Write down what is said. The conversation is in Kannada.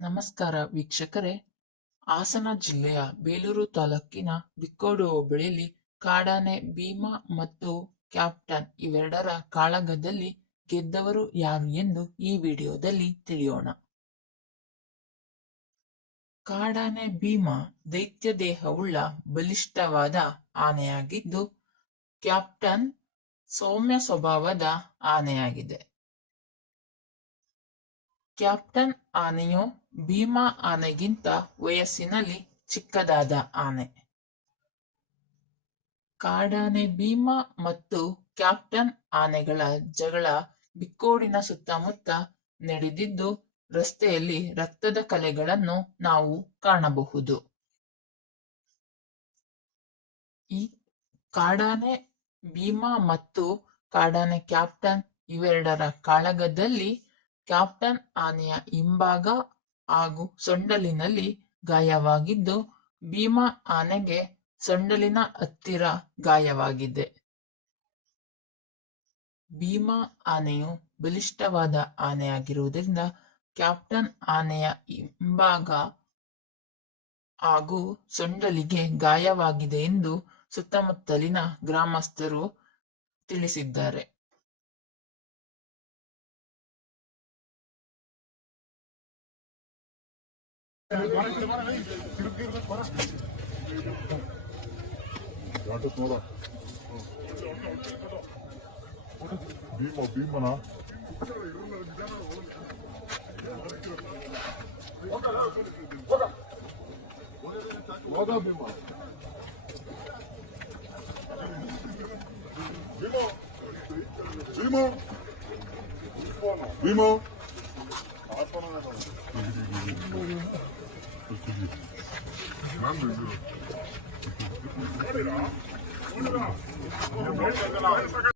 ನಮಸ್ಕಾರ ವೀಕ್ಷಕರೇ. ಹಾಸನ ಜಿಲ್ಲೆಯ ಬೇಲೂರು ತಾಲೂಕಿನ ಬಿಕ್ಕೋಡು ಹೋಬಳಿಯಲ್ಲಿ ಕಾಡಾನೆ ಭೀಮಾ ಮತ್ತು ಕ್ಯಾಪ್ಟನ್ ಇವೆರಡರ ಕಾಳಗದಲ್ಲಿ ಗೆದ್ದವರು ಯಾರು ಎಂದು ಈ ವಿಡಿಯೋದಲ್ಲಿ ತಿಳಿಯೋಣ. ಕಾಡಾನೆ ಭೀಮಾ ದೈತ್ಯ ದೇಹವುಳ್ಳ ಬಲಿಷ್ಠವಾದ ಆನೆಯಾಗಿದ್ದು, ಕ್ಯಾಪ್ಟನ್ ಸೌಮ್ಯ ಸ್ವಭಾವದ ಆನೆಯಾಗಿದೆ. ಕ್ಯಾಪ್ಟನ್ ಆನೆಯು ಭೀಮಾ ಆನೆಗಿಂತ ವಯಸ್ಸಿನಲ್ಲಿ ಚಿಕ್ಕದಾದ ಆನೆ. ಕಾಡಾನೆ ಭೀಮಾ ಮತ್ತು ಕ್ಯಾಪ್ಟನ್ ಆನೆಗಳ ಜಗಳ ಬಿಕ್ಕೋಡಿನ ಸುತ್ತಮುತ್ತ ನಡೆದಿದ್ದು, ರಸ್ತೆಯಲ್ಲಿ ರಕ್ತದ ಕಲೆಗಳನ್ನು ನಾವು ಕಾಣಬಹುದು. ಈ ಕಾಡಾನೆ ಭೀಮಾ ಮತ್ತು ಕಾಡಾನೆ ಕ್ಯಾಪ್ಟನ್ ಇವೆರಡರ ಕಾಳಗದಲ್ಲಿ ಕ್ಯಾಪ್ಟನ್ ಆನೆಯ ಹಿಂಭಾಗ ಹಾಗೂ ಸೊಂಡಲಿನಲ್ಲಿ ಗಾಯವಾಗಿದ್ದು, ಭೀಮಾ ಆನೆಗೆ ಸೊಂಡಲಿನ ಹತ್ತಿರ ಗಾಯವಾಗಿದೆ. ಭೀಮಾ ಆನೆಯು ಬಲಿಷ್ಠವಾದ ಆನೆಯಾಗಿರುವುದರಿಂದ ಕ್ಯಾಪ್ಟನ್ ಆನೆಯ ಹಿಂಭಾಗ ಹಾಗೂ ಸೊಂಡಲಿಗೆ ಗಾಯವಾಗಿದೆ ಎಂದು ಸುತ್ತಮುತ್ತಲಿನ ಗ್ರಾಮಸ್ಥರು ತಿಳಿಸಿದ್ದಾರೆ. ಭೀಮನ ಭೀಮ